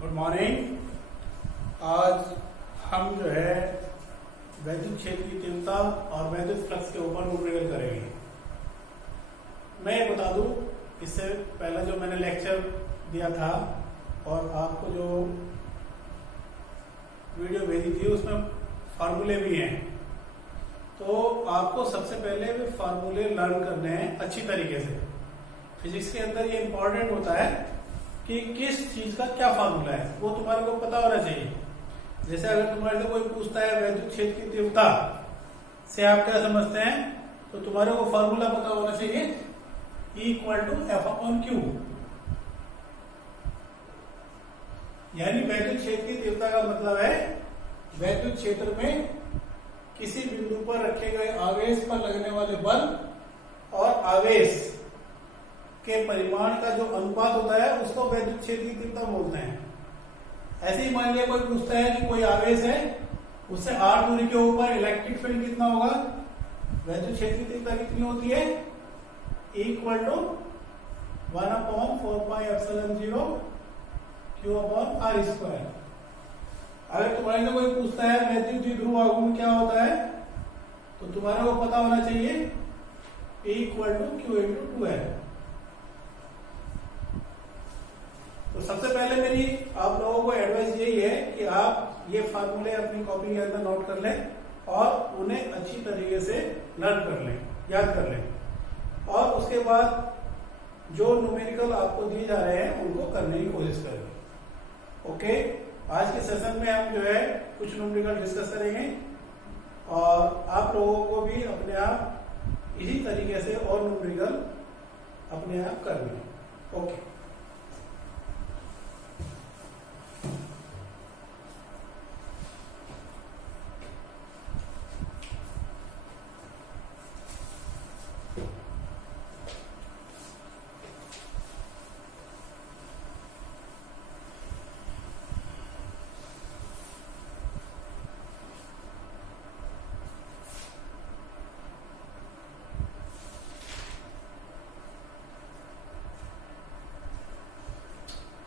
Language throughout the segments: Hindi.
Good morning. आज हम जो है वैद्युत क्षेत्र की तीव्रता और वैद्युत फ्लक्स के ऊपर न्यूमेरिकल करेंगे। मैं ये बता दूं, इससे पहले जो मैंने लेक्चर दिया था और आपको जो वीडियो भेजी थी उसमें फार्मूले भी हैं, तो आपको सबसे पहले वे फार्मूले लर्न करने हैं अच्छी तरीके से। फिजिक्स के अंदर ये इंपॉर्टेंट होता है कि किस चीज का क्या फार्मूला है, वो तुम्हारे को पता होना चाहिए। जैसे अगर तुम्हारे से कोई पूछता है वैद्युत क्षेत्र की तीव्रता से आप क्या समझते हैं, तो तुम्हारे को फार्मूला पता होना चाहिए E = F/Q। यानी वैद्युत क्षेत्र की तीव्रता का मतलब है वैद्युत क्षेत्र में किसी बिंदु पर रखे गए आवेश पर लगने वाले बल और आवेश के परिमाण का जो अनुपात होता है उसको वैद्युत क्षेत्र की तीव्रता बोलते हैं। ऐसे ही मान लिया कोई पूछता है कि कोई आवेश है, उससे r दूरी के ऊपर इलेक्ट्रिक फील्ड कितना होगा, वैद्युत क्षेत्र की तीव्रता कितनी होती है, E = 1/4πε0 Q/r²। अगर तुम्हारे से कोई पूछता है वैद्युत द्विध्रुव आघूर्ण क्या होता है, तो तुम्हारे को पता होना चाहिए E = Q × 2L। तो सबसे पहले मेरी आप लोगों को एडवाइस यही है कि आप ये फार्मूले अपनी कॉपी के अंदर नोट कर लें और उन्हें अच्छी तरीके से लर्न कर लें, याद कर लें, और उसके बाद जो न्यूमेरिकल आपको दिए जा रहे हैं उनको करने की कोशिश करें। ओके, आज के सेशन में हम जो है कुछ न्यूमेरिकल डिस्कस करेंगे और आप लोगों को भी अपने आप इसी तरीके से और न्यूमेरिकल अपने आप करने। Okay,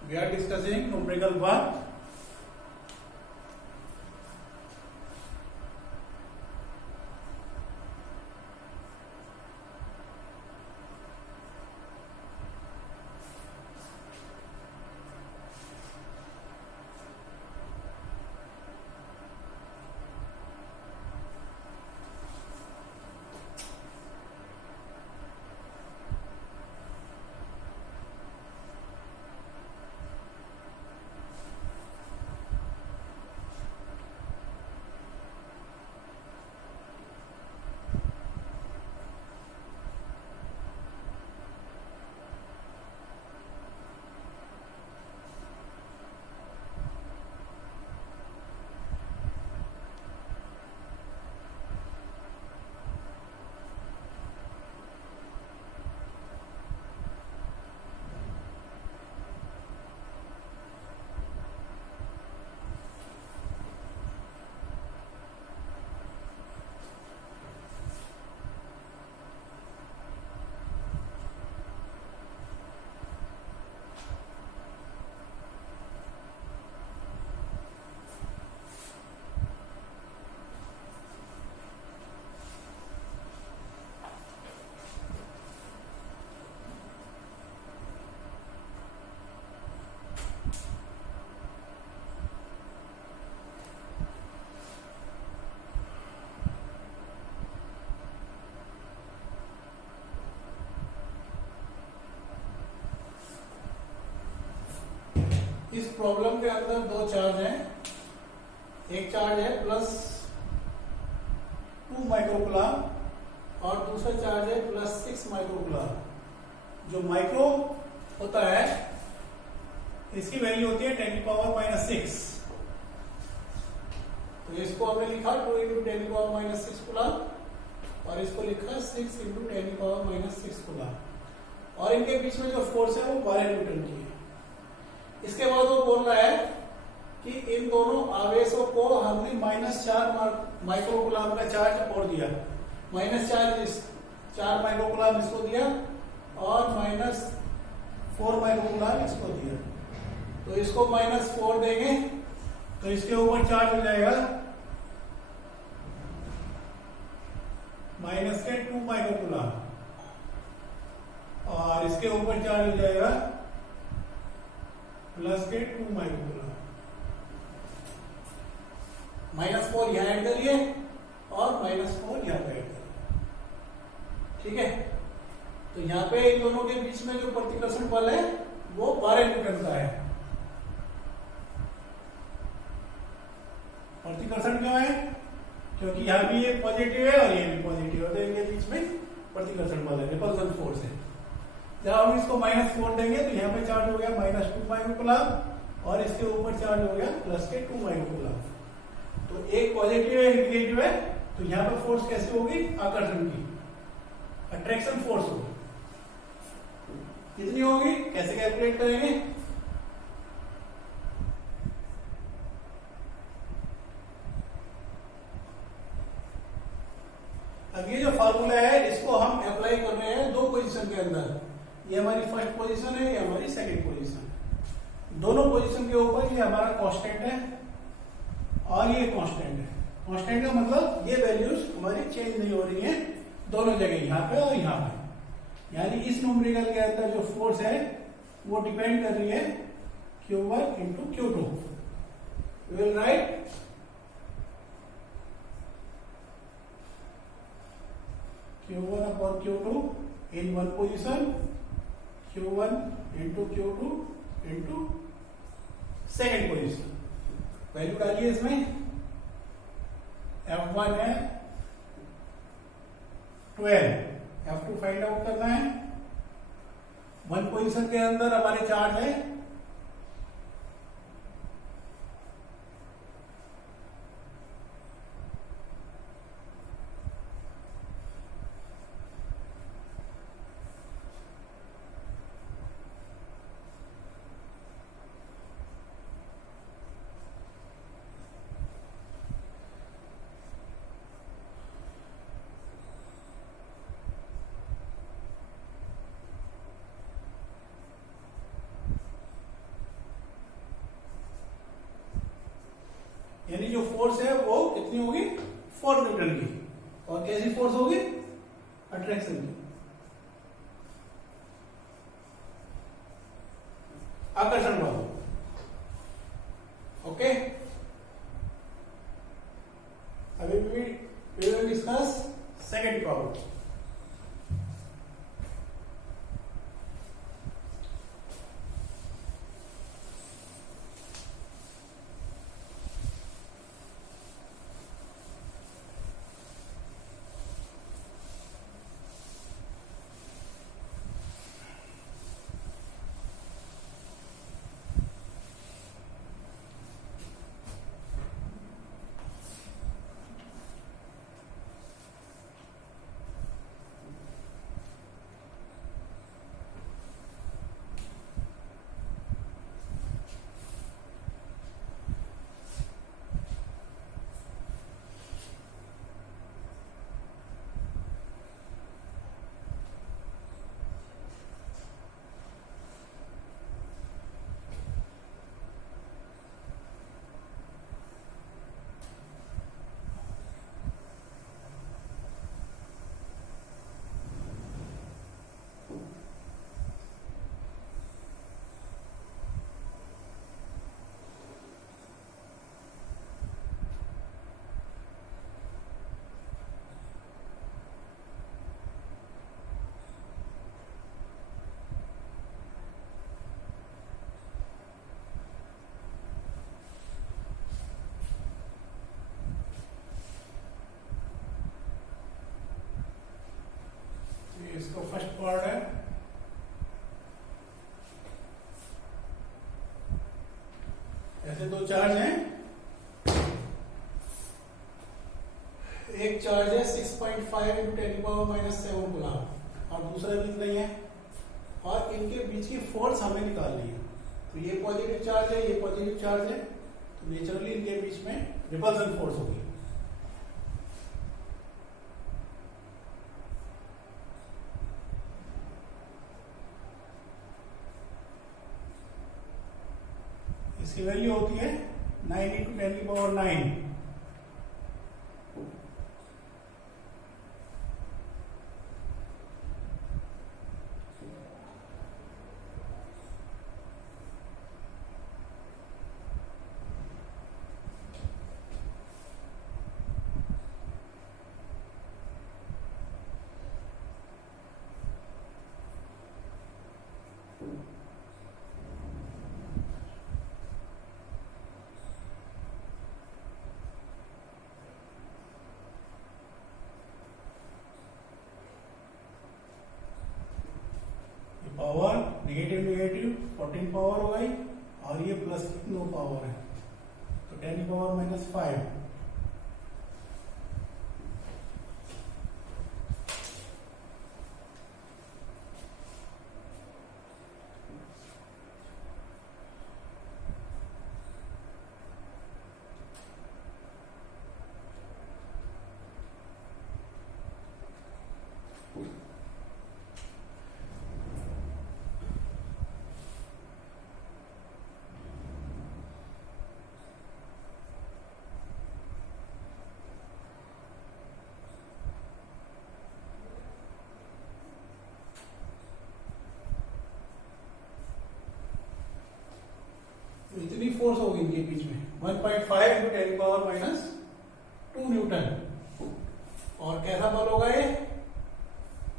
we are discussing numerical 1. इस प्रॉब्लम के अंदर दो चार्ज हैं, एक चार्ज है +2 माइक्रोकूलम और दूसरा चार्ज है +6 माइक्रोकूलम। जो माइक्रो होता है इसकी वैल्यू होती है 10⁻⁻⁶। तो इसको हमने लिखा 2 × 10⁻⁻⁶ कूलम और इसको लिखा 6 × 10⁻⁻⁶ कूलम, और इनके बीच में जो फोर्स है वो 12 न्यूटन की है। इसके बाद वो बोल रहा है कि इन दोनों आवेशों को हमने -4 माइक्रोकूलम का चार्ज और दिया, -4 माइक्रोकूलम इसको दिया और -4 माइक्रोकूलम इसको दिया। तो इसको -4 देंगे तो इसके ऊपर चार्ज हो जाएगा -2 माइक्रोकूलम और इसके ऊपर चार्ज हो जाएगा +2 माइक्रोकूलम। -4 यहां ऐड करिए और -4 यहां पे ऐड करिए। ठीक है, तो यहां पे इन दोनों के बीच में जो प्रतिकर्षण बल है वो 12 न्यूटन का है। प्रतिकर्षण क्यों है? क्योंकि यहाँ भी ये पॉजिटिव है और ये भी पॉजिटिव है, तो इनके बीच में प्रतिकर्षण बल है, रिपल्सन फोर्स है। जब हम इसको -4 देंगे तो यहाँ पे चार्ज हो गया -2 माइक्रोकूलम और इसके ऊपर चार्ज हो गया +2 माइक्रोकूलम। तो एक पॉजिटिव है, एक नेगेटिव है, तो यहाँ पे फोर्स कैसे होगी? आकर्षण की, अट्रैक्शन फोर्स होगी। कितनी होगी, कैसे कैलकुलेट करेंगे? अब ये जो फार्मूला है इसको हम अप्लाई कर रहे हैं दो पोजीशन के अंदर। ये हमारी फर्स्ट पोजीशन है, ये हमारी सेकंड पोजीशन। दोनों पोजीशन के ऊपर ये हमारा कांस्टेंट है और ये कांस्टेंट है। कांस्टेंट का मतलब ये वैल्यूज हमारी चेंज नहीं हो रही है दोनों जगह, यहाँ पे और यहाँ पे। यानी इस न्यूमेरिकल के अंदर जो फोर्स है वो डिपेंड कर रही है Q1 into Q2। We will write Q1 upon Q2 in one position, Q1 into Q2 into second position। Value डालिए इसमें, F1 है 12, F2 फाइंड आउट करना है। वन पोजीशन के अंदर हमारे चार्ज है यानी जो फोर्स है वो कितनी होगी? 4 न्यूटन की। और कैसी फोर्स होगी? अट्रैक्शन की, आकर्षण बल। ओके, अभी भी we will discuss second problem। इसका फर्स्ट पार्ट है, ऐसे दो चार्ज हैं। एक चार्ज है 6.5 × 10⁻⁷ कूलम और दूसरा भी नहीं है, और इनके बीच की फोर्स हमें निकालनी है। तो ये पॉजिटिव चार्ज है, ये पॉजिटिव चार्ज है, तो नेचुरली इनके बीच में रिपल्सन फोर्स होगी। इसकी वैल्यू होती है 9 × 10⁹ पावर नेगेटिव नेगेटिव 14 पावर हो गई और ये प्लस कितनी पावर है तो 10⁻⁻5। तो इतनी फोर्स होगी इनके बीच में 1.5 × 10⁻⁻2 न्यूटन। और कैसा बल होगा ये,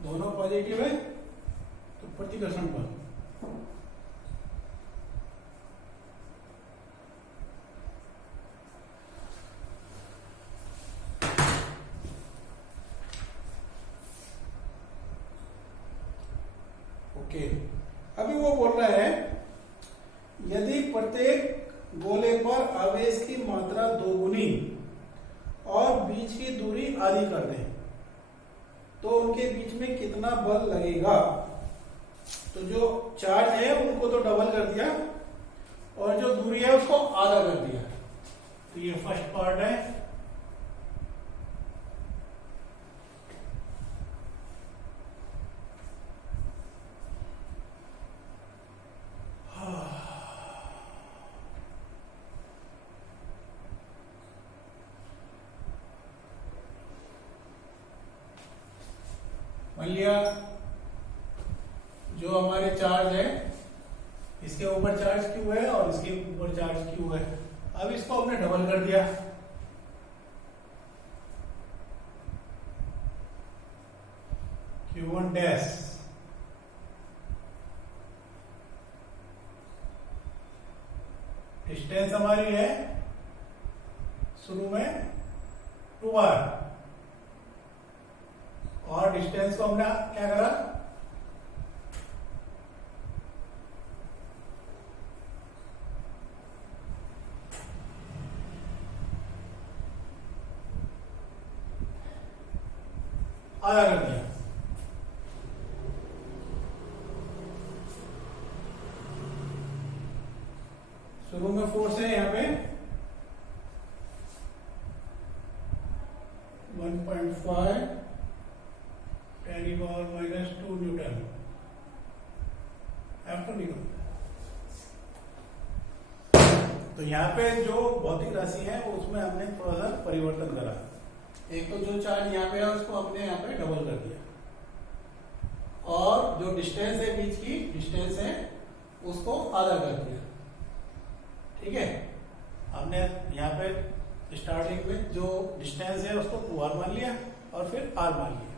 दोनों पॉजिटिव है तो प्रतिकर्षण बल। ओके, अभी वो बोल रहा है यदि प्रत्येक गोले पर आवेश की मात्रा दोगुनी और बीच की दूरी आधी कर दें तो उनके बीच में कितना बल लगेगा। तो जो चार्ज है उनको तो डबल कर दिया और जो दूरी है उसको आधा कर दिया। तो ये फर्स्ट पार्ट है। मान लिया जो हमारे चार्ज है इसके ऊपर चार्ज क्यू है और इसके ऊपर चार्ज क्यू है। अब इसको हमने डबल कर दिया। Q1 डैश डिस्टेंस हमारी है शुरू में 2r और डिस्टेंस को हमने क्या करा, आधा कर दिया। शुरू में फोर्स है यहाँ पे 1.5 10⁻⁻2 न्यूटन। तो यहाँ पे जो भौतिक राशि है उसमें हमने थोड़ा सा परिवर्तन करा। एक तो जो चार्ज यहाँ पे है उसको हमने यहाँ पे डबल कर दिया और जो डिस्टेंस है बीच की डिस्टेंस है उसको आधा कर दिया। ठीक है, हमने यहाँ पे स्टार्टिंग में जो डिस्टेंस है उसको 2r मान लिया और फिर r मान लिया।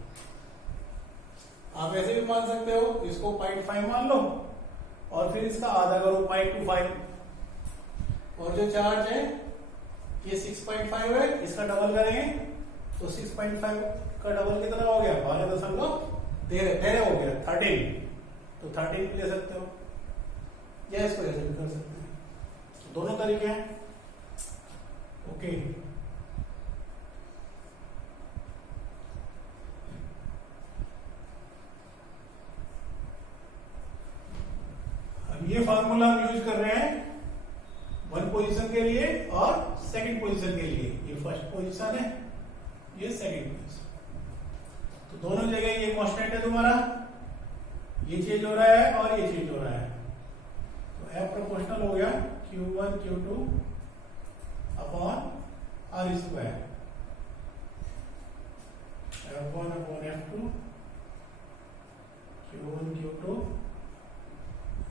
आप ऐसे भी मान सकते हो, इसको 0.5 मान लो और फिर इसका आधा करो 0.25। और जो चार्ज है ये 6.5 है, इसका डबल करेंगे तो 6.5 का डबल कितना हो गया, 12.13 हो गया 13। तो 13 ले सकते हो या इसको ऐसे भी कर सकते हैं, तो दोनों तरीके हैं। ओके, अब ये फार्मूला हम यूज कर रहे हैं वन पोजीशन के लिए और सेकंड पोजीशन के लिए। ये फर्स्ट पोजीशन है, ये सेकंड पोजीशन। तो दोनों जगह ये कांस्टेंट है तुम्हारा, ये चेंज हो रहा है और ये चेंज हो रहा है। तो F प्रोपोर्शनल हो गया Q1 Q2 upon R square, F1 upon F2 Q1 Q2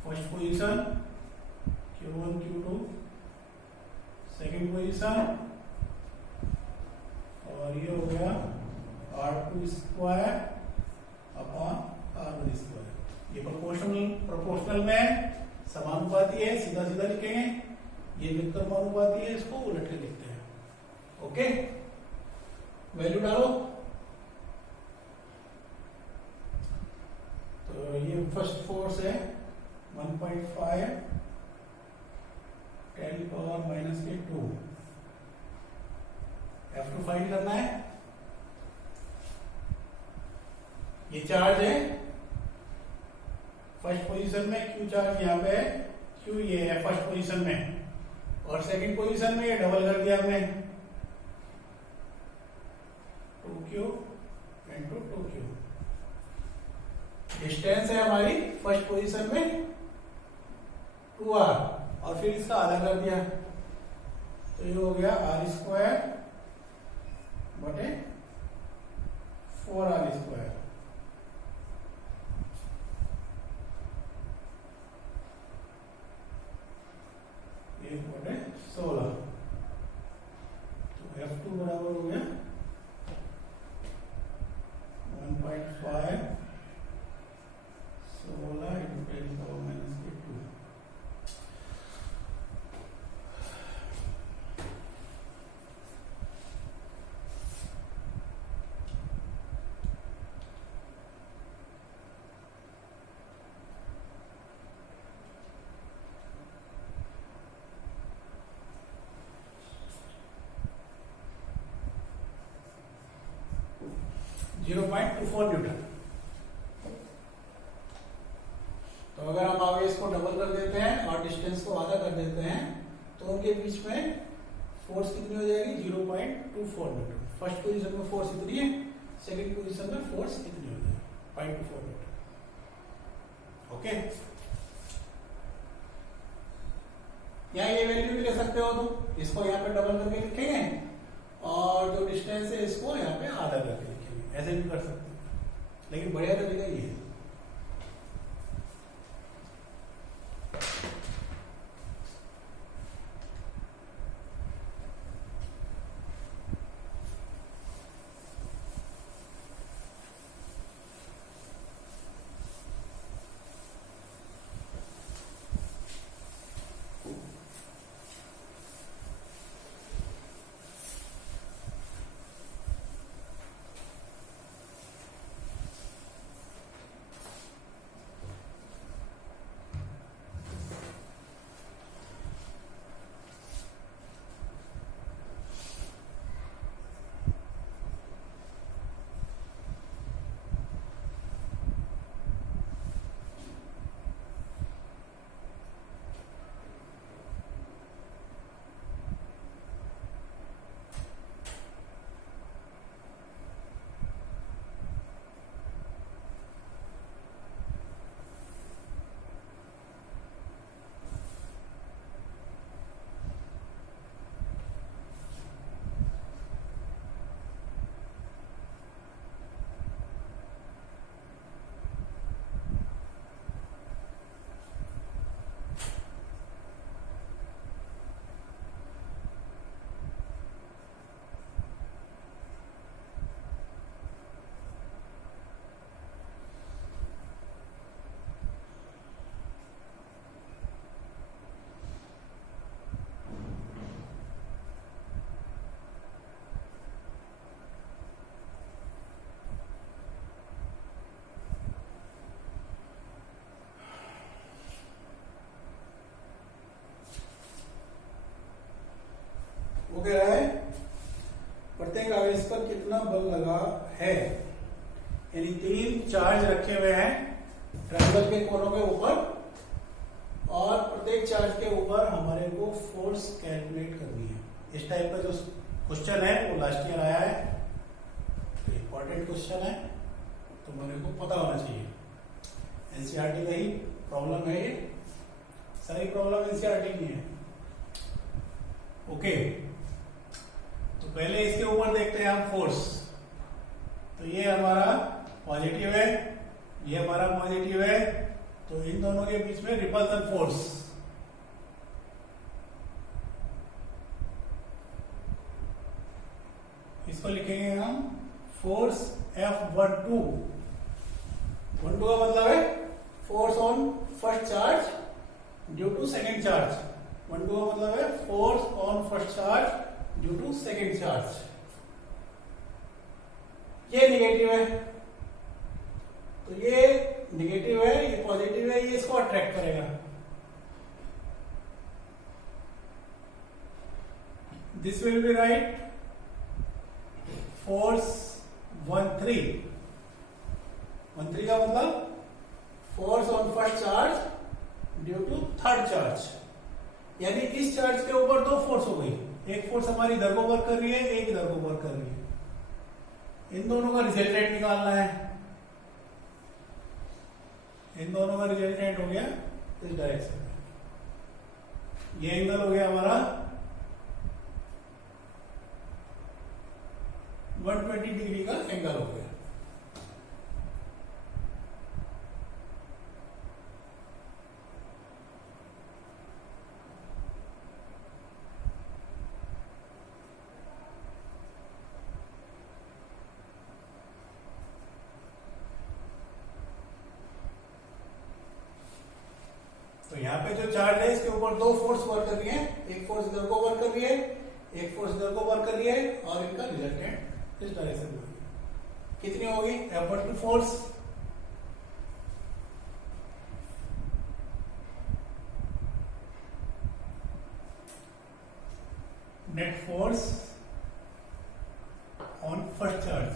first position, Q1 Q2 second position, और ये हो गया R2 square upon R1 square. ये प्रोपोर्शनल में समानुपाती है, सीधा सीधा लिखेंगे। ये व्युत्क्रमानुपाती है, इसको उलट के लिखते हैं। ओके, वैल्यू डालो। तो ये फर्स्ट फोर्स है 1.5 10⁻⁻²। F2 फाइंड करना है। ये चार्ज है फर्स्ट पोजीशन में, Q चार्ज यहाँ पे है, Q ये है फर्स्ट पोजीशन में, और सेकंड पोजीशन में ये डबल कर दिया हमने 2Q इंटू 2Q। डिस्टेंस है हमारी फर्स्ट पोजीशन में 2R, और फिर इसका आधा कर दिया, तो ये हो गया R स्क्वायर बटे 4R स्क्वायर। एक बटे 16, तो F2 बराबर हो गया 1.5 16 इंटू 10⁻⁻²। (0.24 न्यूटन। तो अगर हम आगे इसको डबल कर देते हैं और डिस्टेंस को आधा कर देते हैं, तो उनके बीच में फोर्स कितनी हो जाएगी? 0.24 न्यूटन। फर्स्ट पोजीशन में फोर्स इतनी है, सेकंड पोजीशन में फोर्स कितनी हो जाएगी? 0.24 न्यूटन। ओके, यहाँ ये वैल्यू भी ले सकते हो तुम, इसको यहाँ पे डबल करके लिखेंगे और जो डिस्टेंस है इसको यहाँ पे आधा करके लिखेंगे, ऐसे भी कर सकते हैं, लेकिन बढ़िया तरीका ये है। वो कह रहा है प्रत्येक आवेश पर कितना बल लगा है, यानी 3 चार्ज रखे हुए हैं ट्रायंगल के कोनों के ऊपर, और प्रत्येक चार्ज के ऊपर हमारे को फोर्स कैलकुलेट करनी है। इस टाइप का जो क्वेश्चन है वो लास्ट ईयर आया है, इंपॉर्टेंट क्वेश्चन है, तो मेरे को पता होना चाहिए। एनसीईआरटी का ही प्रॉब्लम है ये, सारी प्रॉब्लम एनसीईआरटी की है। ओके, तो पहले इसके ऊपर देखते हैं हम फोर्स। तो ये हमारा पॉजिटिव है, ये हमारा पॉजिटिव है, तो इन दोनों के बीच में रिपल्सन फोर्स। इसको लिखेंगे हम फोर्स F12। 12 का मतलब है force on first charge due to second charge. 12 का मतलब है force on first charge due to second charge. ये निगेटिव है, तो ये निगेटिव है, ये पॉजिटिव है, ये इसको अट्रैक्ट करेगा। This will be right force 13। 13 का मतलब force on first charge due to third charge. यानी इस चार्ज के ऊपर दो फोर्स हो गई, एक फोर्स हमारी इधर को वर्क कर रही है, एक इधर को वर्क कर रही है। इन दोनों का रिजल्टेंट निकालना है। इन दोनों का रिजल्टेंट हो गया इस डायरेक्शन में। ये एंगल हो गया हमारा 120 डिग्री का एंगल हो गया। तो यहाँ पे जो चार्ज है इसके ऊपर दो फोर्स वर्क कर रही है, एक फोर्स इधर को वर्क कर रही है, एक फोर्स इधर को वर्क कर रही है, और इनका रिजल्टेंट इस डायरेक्शन में होगी। कितनी होगी? F12 force net force on first charge.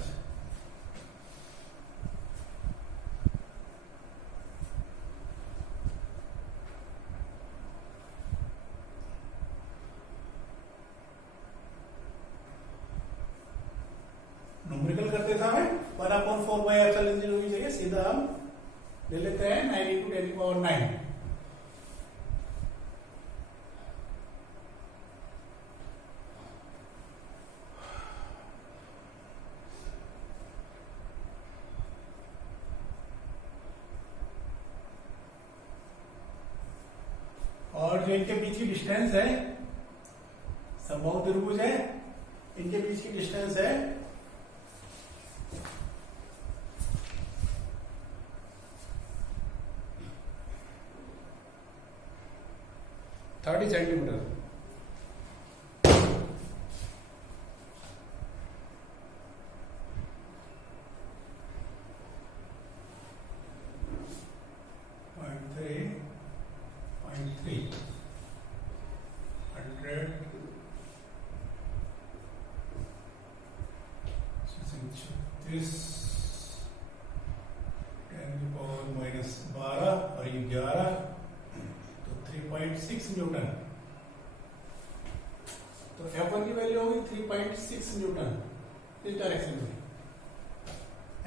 Numerical करते थे हमें 1/4/ε0 की जगह सीधा हम ले लेते हैं 9 × 10⁹। और जो इनके बीच की डिस्टेंस है, समबाहु त्रिभुज है, इनके बीच की डिस्टेंस है 30 सेंटीमीटर। इस 10⁻⁻12 और ये 11, तो 3.6 न्यूटन। तो F1 की वैल्यू होगी 3.6 न्यूटन इस डायरेक्शन में।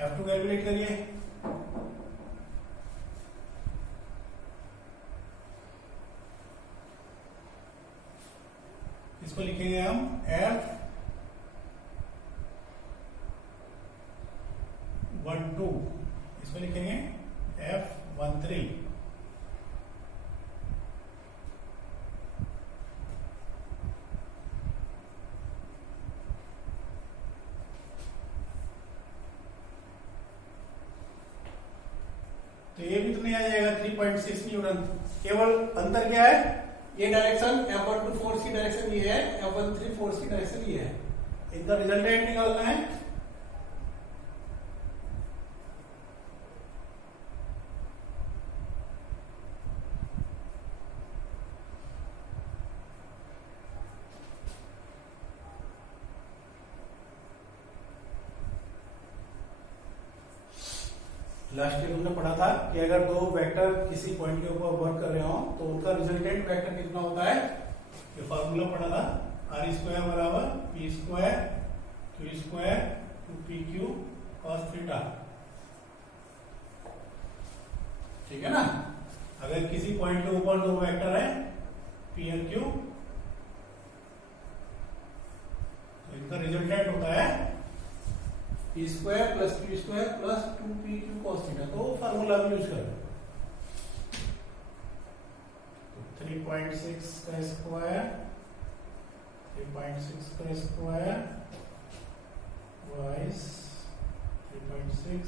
F2 कैलकुलेट करिए। इसको लिखेंगे हम F12, इसको लिखेंगे F13। तो ये भी तो नहीं आ जाएगा 3.6 न्यूटन। केवल अंतर क्या है? ये डायरेक्शन F12 फोर्स की डायरेक्शन ये है, F13 फोर्स की डायरेक्शन ये है। इनका रिजल्टेंट निकालना है। लास्ट ईयर हमने पढ़ा था कि अगर दो वेक्टर किसी पॉइंट के ऊपर वर्क कर रहे हो तो उनका रिजल्टेंट वेक्टर कितना होता है। ये फार्मूला पढ़ा था, r² बराबर p² q² 2pq cos θ। ठीक है ना। अगर किसी पॉइंट के ऊपर दो वेक्टर है पी और क्यू, तो इनका रिजल्टेंट होता है P square plus Q square plus 2pq cos theta. तो फार्मूला भी यूज करें, 3.6 का स्क्वायर 3.6 का स्क्वायर वाइस 3.6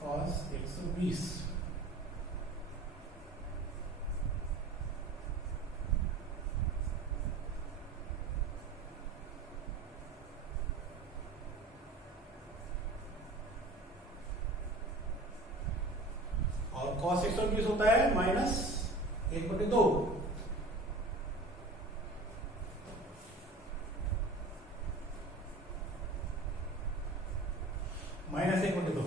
cos 120। और cos 120 होता है माइनस 1/2। माइनस 1/2।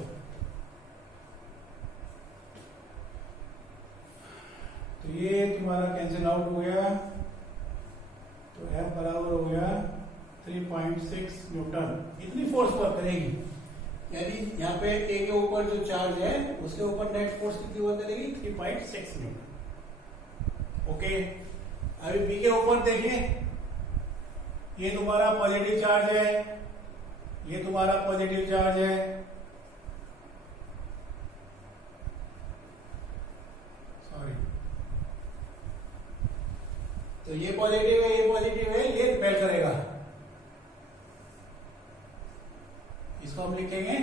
तो ये तुम्हारा कैंसिल आउट हो गया, तो F बराबर हो गया 3.6 न्यूटन। इतनी फोर्स वर्क करेगी, यानी यहाँ पे ए के ऊपर जो चार्ज है उसके ऊपर नेट फोर्स कितनी वर्क करेगी 3.6 न्यूटन। ओके, अभी बी के ऊपर देखिए, ये तुम्हारा पॉजिटिव चार्ज है, ये तुम्हारा पॉजिटिव चार्ज है, सॉरी, तो ये पॉजिटिव है, ये पॉजिटिव है, ये रिपेल करेगा। इसको हम लिखेंगे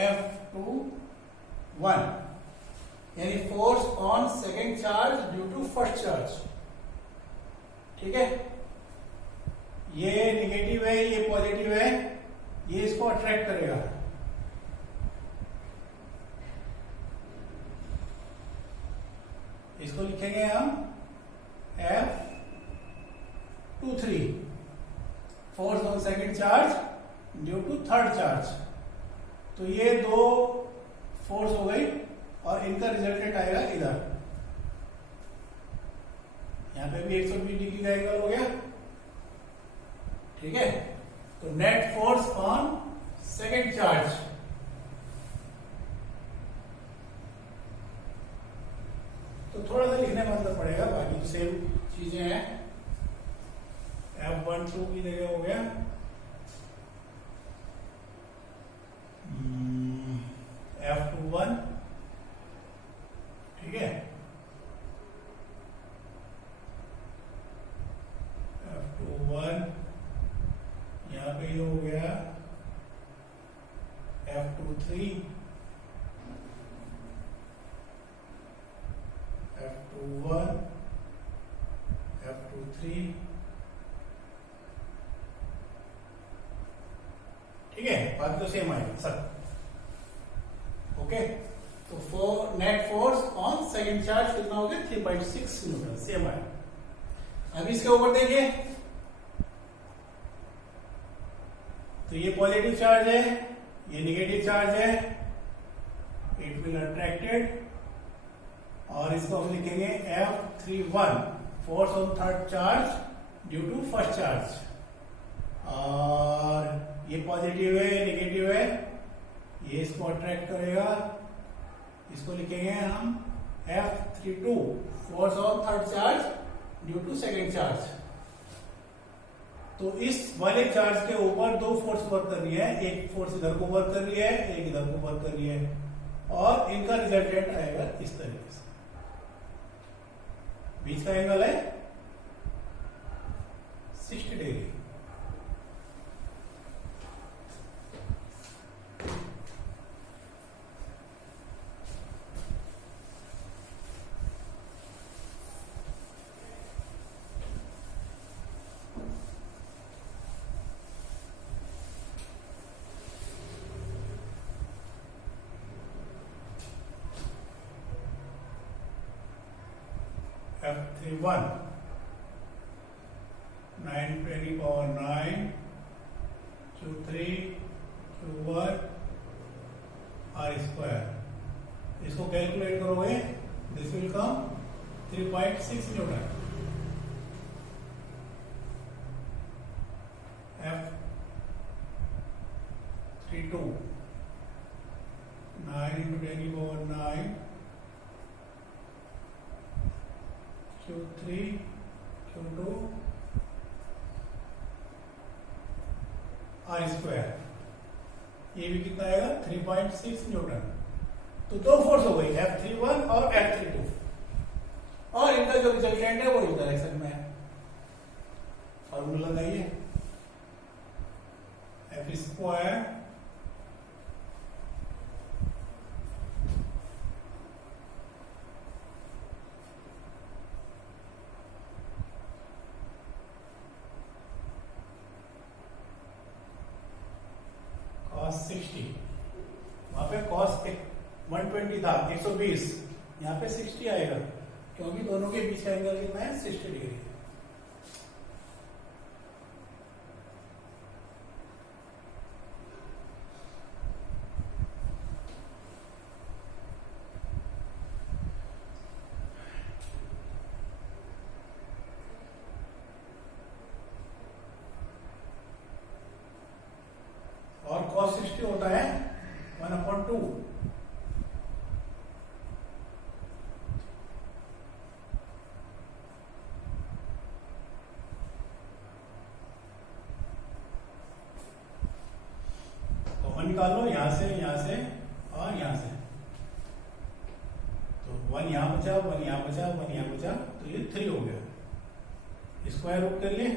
F21, यानी force on second charge due to first charge. ठीक है, ये निगेटिव है, ये पॉजिटिव है, ये इसको अट्रैक्ट करेगा। इसको लिखेंगे हम F23, force on second charge due to third charge. तो ये दो फोर्स हो गई और इनका रिजल्टेंट आएगा इधर, यहां पे भी 120 डिग्री का एंगल हो गया। ठीक है, तो net force on second charge, तो थोड़ा सा लिखने में अंतर पड़ेगा, बाकी तो सेम चीजें हैं। F12 की जगह हो गया F21। ठीक है, F21 यहां पे ये हो गया F23, F21 F23। ठीक है, बात तो सेम आएगा सर। ओके, तो net force on second charge कितना हो गया 3.6 न्यूटन, सेम आएगा। अब इसके ऊपर देखिए, तो ये पॉजिटिव चार्ज है, ये निगेटिव चार्ज है, इट विल अट्रैक्टेड, और इसको हम लिखेंगे F31, force on third charge due to first charge. और ये पॉजिटिव है, नेगेटिव है, ये इसको अट्रैक्ट करेगा, इसको लिखेंगे हम F32, force on third charge due to second charge. तो इस वाले चार्ज के ऊपर दो फोर्स वर्क कर रही है, एक फोर्स इधर को वर्क कर रही है, एक इधर को वर्क कर रही है, और इनका रिजल्टेंट आएगा इस तरीके से। बीच का एंगल है 60 degree. F31 9/9 Q3 Q1 R square. इसको कैलकुलेट करोगे, this will come 3.6 Newton. F32 10⁹ Q3 Q2 R square, ये भी कितना आएगा 3.6 न्यूटन। तो दो फोर्स हो गई, F31 और F32, और इनका जो रिजल्टेंट है वो इस डायरेक्शन में है। फॉर्मूला लगाइए, F स्क्वायर cos 60, वहां पे cos 120 था, 120, यहाँ पे 60 आएगा क्योंकि दोनों के बीच का एंगल कितना है 60 डिग्री। और cos 60 होता है 1/2। तो 1 निकाल लो, यहां से और यहां से, तो 1 यहां बचा, 1 यहां बचा, 1 यहां बचा, तो ये 3 हो गया। स्क्वायर रूट कर लिए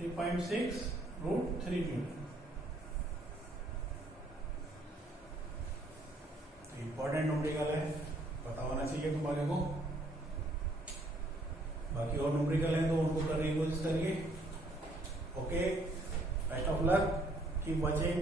3.6 √3 न्यूटन। इंपॉर्टेंट न्यूमेरिकल है, पता होना चाहिए तुम्हारे को। बाकी और न्यूमेरिकल है तो उनको करने की कोशिश करिए। Okay, best of luck, keep watching.